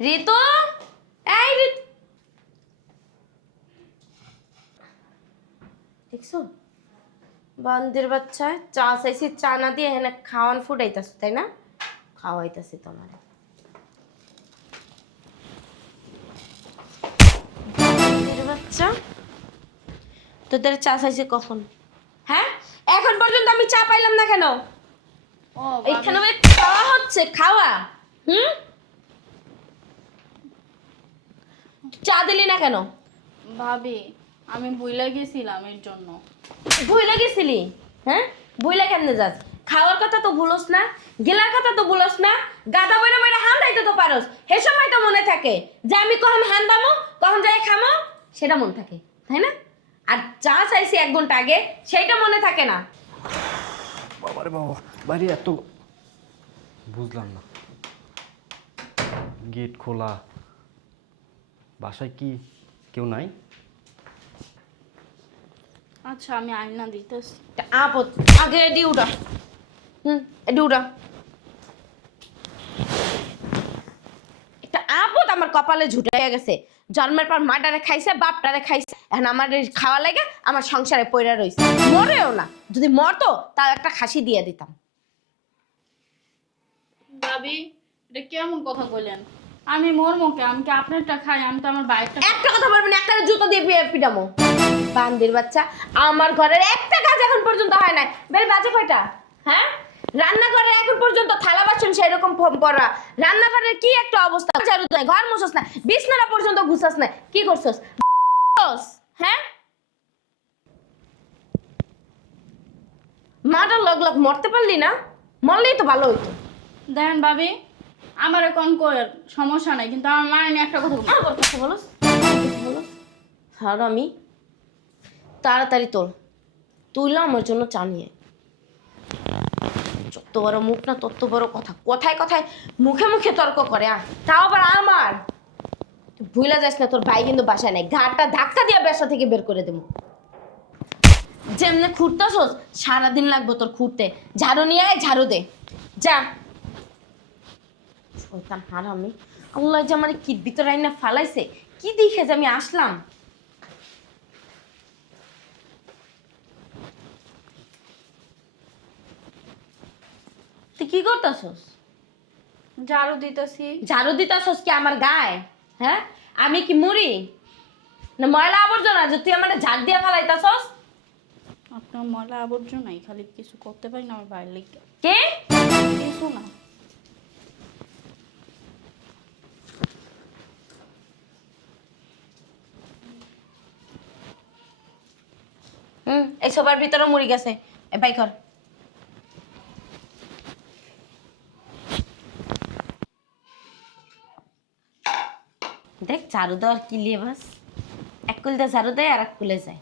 ঋতু, এই ঋতু, দেখছো বান্দির বাচ্চা চা চাইছি, চা না দিয়ে এখানে খাওয়ান ফুটাইতেছ, তাই না? খাওয়াইতেছি তোমার বান্দির বাচ্চা। তোদের চা চাইছি কখন? হ্যাঁ, এখন পর্যন্ত আমি চা পাইলাম না কেন? ও এখানে খাওয়া হচ্ছে, খাওয়া। হুম, চা দিলি না কেন? ভাবি, আমি ভুলে গেছিলাম এর জন্য। ভুলে গেছিলি? হ্যাঁ, ভুলে কেমনে যাস? খাওয়ার কথা তো ভুলস না, গেলার কথা তো ভুলস না, গাদা বইরা বইরা হান দাইতে তো পারস। হে সময় তো মনে থাকে যে আমি কখন হান দামো, কখন যাই খামো, সেটা মনে থাকে, তাই না? আর চা চাইছি 1 ঘন্টা আগে, সেইটা মনে থাকে না। বাবারে বাবা, বাড়ি এত বুঝলাম না। গেট খোলা, বাসায় কি কেউ নাই? আচ্ছা, আমি আয়না দিতেছি। আপদ আগে এডি উড়া। এডি উড়া। একটা আপদ আমার কপালে ঝুটাইয়া গেছে। জন্মের পর মাটারে খাইছে, বাপটারে খাইছে, এখন আমার খাওয়া লাগে আমার সংসারে পইরা রইছে। মরেও না, যদি মরতো তাও একটা খাসি দিয়ে দিতাম। ভাবি, এটা কেমন কথা বললেন? আমি মোর মুখে, আমি কি আপনারটা খাই? আমি তো আমার বাইরটা একটা কথা বলবেন, একটা জুতো দিয়ে পিটামো। বান্দির বাচ্চা, আমার ঘরের একটা কাজ এখন পর্যন্ত হয় নাই। বেল বাজে কয়টা? হ্যাঁ, রান্নাঘরে এখন পর্যন্ত থালা বাসন সেরকম পড়া। রান্নাঘরের কি একটা অবস্থা, ঝাড়ু দেয়, ঘর মুছস না, বিছনাটা পর্যন্ত গুছাস না। কি করছস? হ্যাঁ, মাটা লগ লগ মরতে পারলি না? মরলেই তো ভালো হইতো। দেখেন ভাবি, আমার এখন সমস্যা নাই, কিন্তু আমার মায়ের নিয়ে একটা কথা বলবো। আমার কথা বলস, আর আমি তাড়াতাড়ি তোল তুইলা আমার জন্য চা নিয়ে। যত বড় মুখ না তত বড় কথা, কথায় কথায় মুখে মুখে তর্ক করে। তাও আবার আমার। তুই ভুলা যাস না, তোর ভাই কিন্তু বাসায় নাই। ঘাটটা ধাক্কা দিয়ে বাসা থেকে বের করে দেবো। যেমনে খুঁড়তাছস, সারাদিন লাগবো তোর খুঁড়তে। ঝাড়ু নিয়ে আয়, ঝাড়ু দে, যা। শয়তান হারামি, আল্লাহ যে আমার কি ভিতর আইনা ফালাইছে, কি দেখে যে আমি আসলাম। তুই কি করতেছস? ঝাড়ু দিতেছি। ঝাড়ু দিতেছস কি আমার গায়ে? হ্যাঁ, আমি কি মুড়ি না ময়লা আবর্জনা যে তুই আমার ঝাড় দিয়ে ফালাইতাছস? আপনার ময়লা আবর্জনাই, খালি কিছু করতে পারি না আমার বাইরের লিগে। কে? কিছু না। এই সবার ভিতরে মুড়ি গেছে, এ বাই কর। দেখ ঝাড়ু দেওয়ার কি লেবাস, এক কুলতে ঝাড়ু দেয় আর এক কুলে যায়।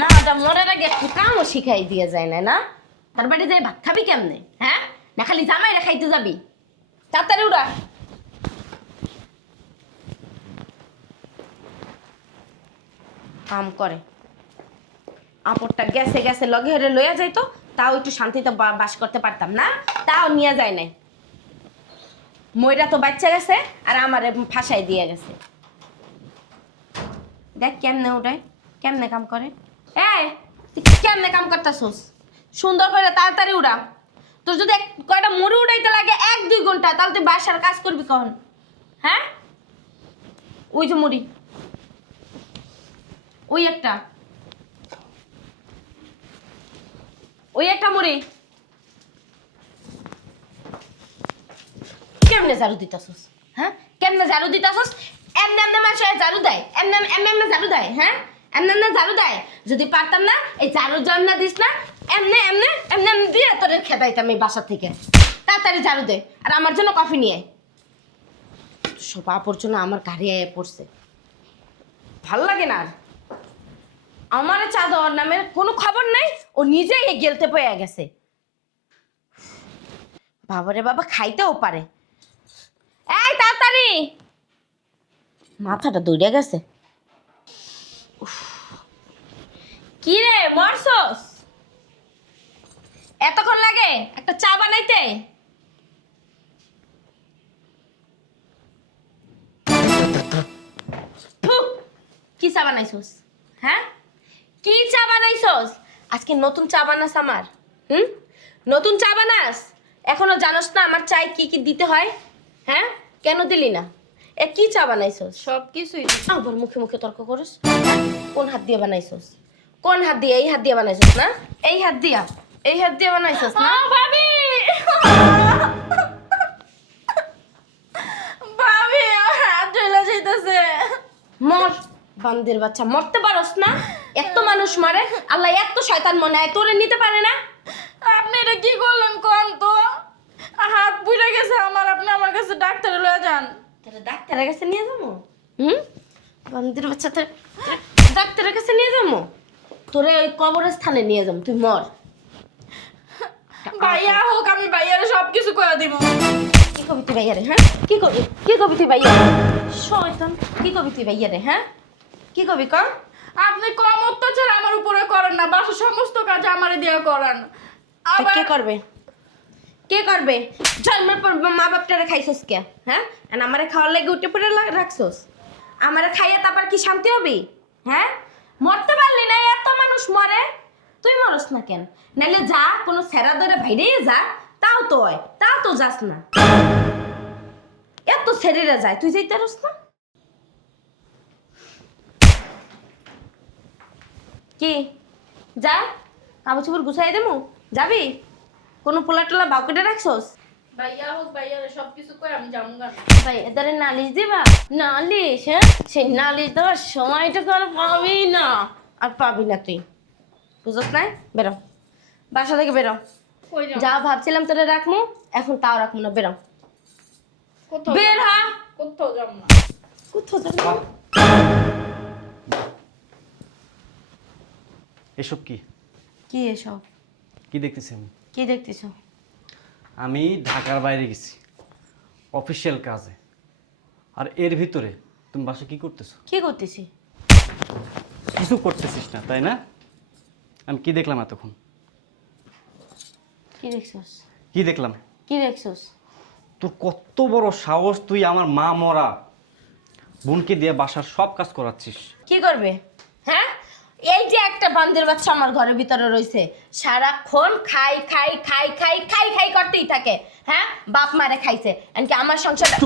মাটা মরার আগে একটু কামও শিখাই দিয়ে যায় না, না? তার বাড়ি যাই ভাত খাবি কেমনে? হ্যাঁ, না খালি জামাইরা খাইতে যাবি? তাড়াতাড়ি উড়া। কাম করে আপরটা গেছে গেছে লগে হেরে লইয়া যাইতো, তাও একটু শান্তিতে বাস করতে পারতাম না, তাও নিয়ে যায় নাই। ময়রা তো বাচ্চা গেছে আর আমারে ফাঁসাই দিয়ে গেছে। দেখ কেমনে উঠায়, কেমনে কাম করে। এই তুই কেমনে কাম করতেছস? সুন্দর করে তাড়াতাড়ি উড়া। তোর যদি কয়টা মুড়ি উড়াইতে লাগে 1-2 ঘন্টা, তাহলে তুই বাসার কাজ করবি কখন? হ্যাঁ, ওই যে মুড়ি, ওই একটা, ওই একটা মুড়ি। কেমনে ঝাড়ু দিতাছস? হ্যাঁ, কেমনে ঝাড়ু দিতাছস? এমনে এমনে মানুষ ঝাড়ু দেয়? এমনে এমনে এমনে ঝাড়ু দেয়? হ্যাঁ, এমনে এমনে ঝাড়ু দেয়? যদি পারতাম না এই ঝাড়ু জন্য দিস না, এমনে এমনে এমনে এমনে দিয়ে তোর খেদাইতাম এই বাসা থেকে। তাড়াতাড়ি ঝাড়ু দে আর আমার জন্য কফি নিয়ে আয়। সব আবর্জনা আমার গাড়ি আয়ে পড়ছে, ভাল লাগে না আর। আমার চা দেওয়ার নামের কোনো খবর নাই, ও নিজেই গেলতে পয়ে গেছে। বাবারে বাবা, খাইতেও পারে। এই তাড়াতাড়ি, মাথাটা দৌড়ে গেছে। কি রে মরছস? এতক্ষণ লাগে একটা চা বানাইতে? কি চা বানাইছস? হ্যাঁ, কি চা বানাইছস? আজকে নতুন চা বানাস আমার? নতুন চা বানাস? এখনো জানোস না আমার চায় কি কি দিতে হয়? হ্যাঁ, কেন দিলি না? কি চা বানাইছস? সব কিছুই আবার মুখে মুখে তর্ক করিস। কোন হাত দিয়ে বানাইছস? কোন হাত দিয়ে? এই হাত দিয়ে বানাইছস না? এই হাত দিয়া? এই হাত দিয়ে বানাইছস না? ভাবি ভাবি আমার হাত জ্বলে যাইতেছে। মর বান্দের বাচ্চা, মরতে পারস না? এত মানুষ মরে, আল্লাহ এত শয়তান মনে হয় তোরে নিতে পারে না? আপনি এটা কি করলেন কোন তো? হাত পুড়ে গেছে আমার, আপনি আমার কাছে ডাক্তারে লয়ে যান। তোরে ডাক্তারের কাছে নিয়ে যাবো? বান্দের বাচ্চা, তোরে ডাক্তারের কাছে নিয়ে যাবো? তোরে ওই কবরস্থানে নিয়ে যাবো, তুই মর। ভাইয়া হোক, আমি ভাইয়ারে সব কিছু করে দিব। কি কবি তুই ভাইয়ারে? হ্যাঁ, কি কবি? কি কবি তুই ভাইয়ারে? শয়তান, কি কবি তুই ভাইয়ারে? হ্যাঁ, কি কবি ক? আপনি কম অত্যাচার আমার উপরে করেন না, বাসার সমস্ত কাজ আমারে দিয়ে করান। তা আবার কে করবে? কে করবে? জন্মের পর মা বাপটারে খাইছস কে? হ্যাঁ, আর আমারে খাওয়ার লাগে উঠে পড়ে রাখছস? আমারে খাইয়ে তারপর কি শান্তি হবি? হ্যাঁ, মরতে পারলি না? এত মানুষ মরে, তুই মরস না কেন? নাইলে যা, কোনো সেরা ধরে ভাইরে যা, তাও তো হয়, তাও তো যাস না। এত ছেড়েরা যায়, তুই যাইতে পারস না? কি যা, কাপড় চোপড় গুছাই দেবো, যাবি? কোনো পোলা টোলা বাউকেটে রাখছস? ভাইয়া হোক, ভাইয়ারে সব কিছু করে আমি যাবো না। ভাই এদারে নালিশ দিবা? নালিশ? হ্যাঁ, সেই নালিশ দেওয়ার সময়টুকু আর পাবি না, আর পাবি না তুই, বুঝছ না? বেরো বাসা থেকে, বেরো। কই যাবো? যা ভাবছিলাম তোরে রাখবো, এখন তাও রাখবো না, বেরো। কোথাও বের হ। কোথাও যাবো না। কোথাও যাবি না? এসব কি? কি এসব? কি দেখতেছি আমি? কি দেখতেছ? আমি ঢাকার বাইরে গেছি অফিসিয়াল কাজে, আর এর ভিতরে তুমি বাসায় কি করতেছো? কি করতেছি? কিছু করতেছিস না তাই না? আমি কি দেখলাম এতক্ষণ? কি দেখছস? কি দেখলাম? কি দেখছস? তোর কত বড় সাহস, তুই আমার মা মরা বোনকে দিয়ে বাসার সব কাজ করাচ্ছিস। কি করবে? হ্যাঁ, এই যে একটা বান্দের বাচ্চা আমার ঘরের ভিতরে রয়েছে, সারাক্ষণ খাই খাই খাই খাই খাই খাই করতেই থাকে। হ্যাঁ, বাপ মারে খাইছে, এমনকি আমার সংসারটা।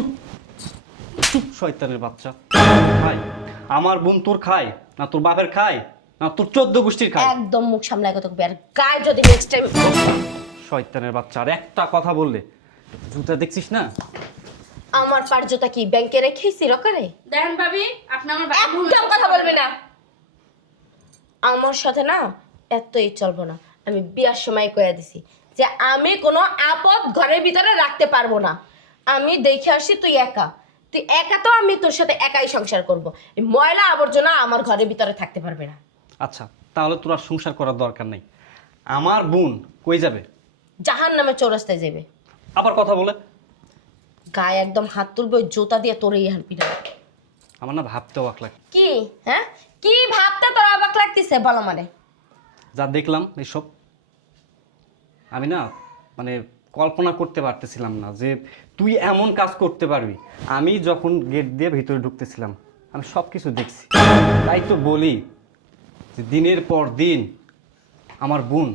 চুপ শয়তানের বাচ্চা। ভাই, আমার বোন তোর খায় না তোর বাপের খায় না তোর 14 গোষ্ঠীর খায়? একদম মুখ সামলায় কথা বলবি, আর গায়ে যদি নেক্সট টাইম। শয়তানের বাচ্চা, আর একটা কথা বললে জুতা দেখছিস না? আমার পার জোতা কি ব্যাংকে রেখেছি রকারে? দেখেন ভাবি, আপনি আমার একদম কথা বলবে না আমার সাথে, না এতই চলবো না। আমি বিয়ার সময় কইয়া দিছি যে আমি কোনো আপদ ঘরের ভিতরে রাখতে পারবো না। আমি দেখে আসি তুই একা, তুই একা, তো আমি তোর সাথে একাই সংসার করব। এই ময়লা আবর্জনা আমার ঘরের ভিতরে থাকতে পারবে না। আচ্ছা, তাহলে তোর আর সংসার করার দরকার নেই। আমার বোন কই যাবে? জাহান নামে চৌরাস্তায় যাবে। আবার কথা বলে গায়ে একদম হাত তুলবে, ওই জুতা দিয়ে তোর এই হান পিটা। আমার না ভাবতে অবাক লাগে। কি? হ্যাঁ, কি ভাবতে তোর অবাক লাগতেছে বল আমারে? যা দেখলাম এসব, আমি না মানে কল্পনা করতে পারতেছিলাম না যে তুই এমন কাজ করতে পারবি। আমি যখন গেট দিয়ে ভিতরে ঢুকতেছিলাম আমি সব কিছু দেখছি, তাই তো বলি যে দিনের পর দিন আমার বোন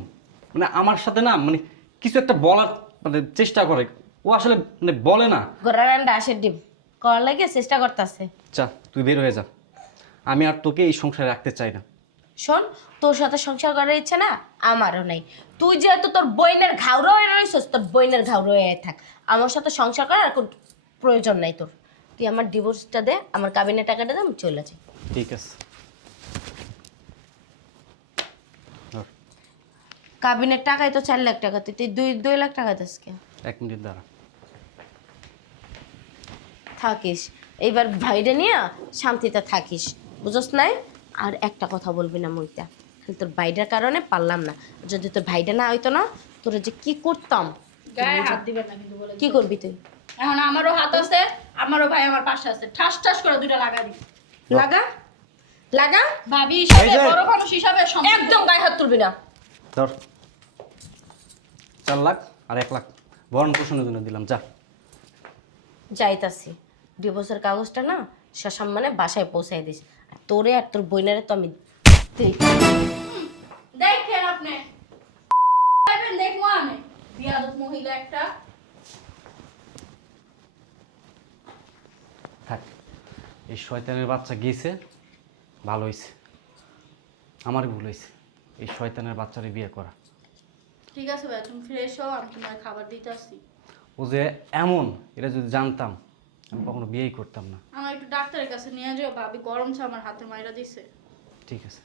মানে আমার সাথে না মানে কিছু একটা বলার মানে চেষ্টা করে, ও আসলে মানে বলে না। গোড়ার আন্ডা আসের ডিম করার লাগে চেষ্টা করতেছে। যা তুই বের হয়ে যা, আমি আর তোকে এই সংসারে রাখতে চাই না। শোন, তোর সাথে সংসার করার ইচ্ছে না আমারও নাই। তুই যেহেতু তোর বইনের ঘাউরো হয়ে রয়েছিস, তোর বইনের ঘাউরো হয়ে থাক। আমার সাথে সংসার করার কোনো প্রয়োজন নাই তোর। তুই আমার ডিভোর্সটা দে, আমার কাবিনের টাকাটা দে, আমি চলে যাই। ঠিক আছে, ধর, কাবিনের টাকাই তো 4 লাখ টাকা, তুই 2 লাখ টাকা দিস কে? 1 মিনিট দাঁড়া। থাকিস এইবার ভাইরে নিয়ে শান্তিতে থাকিস, বুঝস নাই? আর একটা কথা বলবি না মুইটা, খালি তোর ভাইটার কারণে পারলাম না। যদি তোর ভাইটা না হইতো না, তোরা যে কি করতাম। গায়ে হাত দিবেন না কিন্তু বলে কি করবি তুই? এখন আমারও হাত আছে, আমারও ভাই আমার পাশে আছে, ঠাস ঠাস করে দুইটা লাগা দিই। লাগা লাগা। ভাবি হিসাবে, এই যে। বড় মানুষ হিসাবে একদম গায়ে হাত তুলবি না। ধর, 4 লাখ আর 1 লাখ ভরণ পোষণের জন্য দিলাম, যা। যাইতাছি, ডিভোর্সের কাগজটা না সসম্মানে বাসায় পৌঁছাই দিস। আর তোরে আর তোর বইনারে তো আমি দেখেন আপনি দেখবো আমি বিয়াদব মহিলা একটা। থাক, এই শয়তানের বাচ্চা গিয়েছে, ভালো হয়েছে। আমারই ভুল হয়েছে এই শয়তানের বাচ্চারে বিয়ে করা। ঠিক আছে ভাই, তুমি ফ্রেশ হও, আমি তোমার খাবার দিতে আসছি। ও যে এমন, এটা যদি জানতাম আমি কখনো বিয়েই করতাম না। আমার একটু ডাক্তারের কাছে নিয়ে যাও, ভাবি গরম চা আমার হাতে মাইরা দিছে। ঠিক আছে।